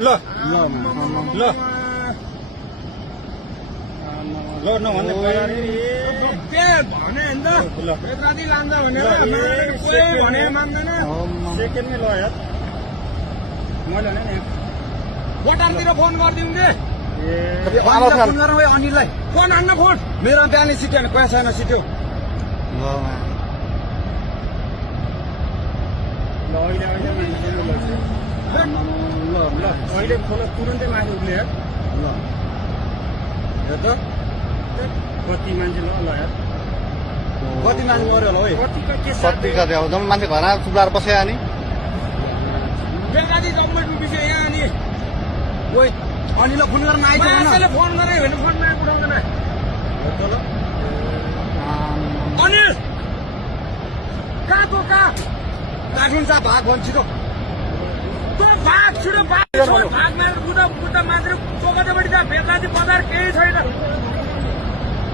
ल ल ल नभन्दै भने बेत्रादी लान्छ भनेर भने मान्दैन सेकेन्डमै ल यार मैले भने नि बटारतिर फोन गरिदिउँ के फोन गरौँ है अनिललाई फोन हान्न फोन मेरो बिहानै सिट्यो भने कोही छैन सिट्यो ल अहिले अहिले खोल तुरन्तै माथि उठ्ने यार ल हेर त कति मान्छे ल यार कति मान्छे मऱ्यो होला है कतिका के कति कति अब जम्मै मान्छे घरमा चुप्लाएर बस्यो अनि बेत्रादी जम्मै डुबिसक्यो यहाँ अनि ओइ अनिललाई फोन गर्न आइज मान्छेले फोन गरे भने फोन नआइ उठाउँदैन अनिल कहाँको कहाँ काठुन चा भाग भन्छ छिटो तो भाग छिटो भाग भाग मारेर बुद्ध मात्र चोकटपट्टि त बेत्रादी बजार केही छैन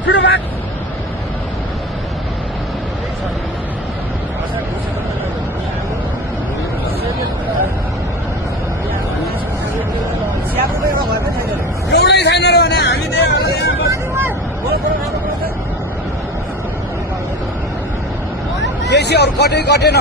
छिटो भाग एउटै छैन र भने हामी केसी अरू कटै कटेन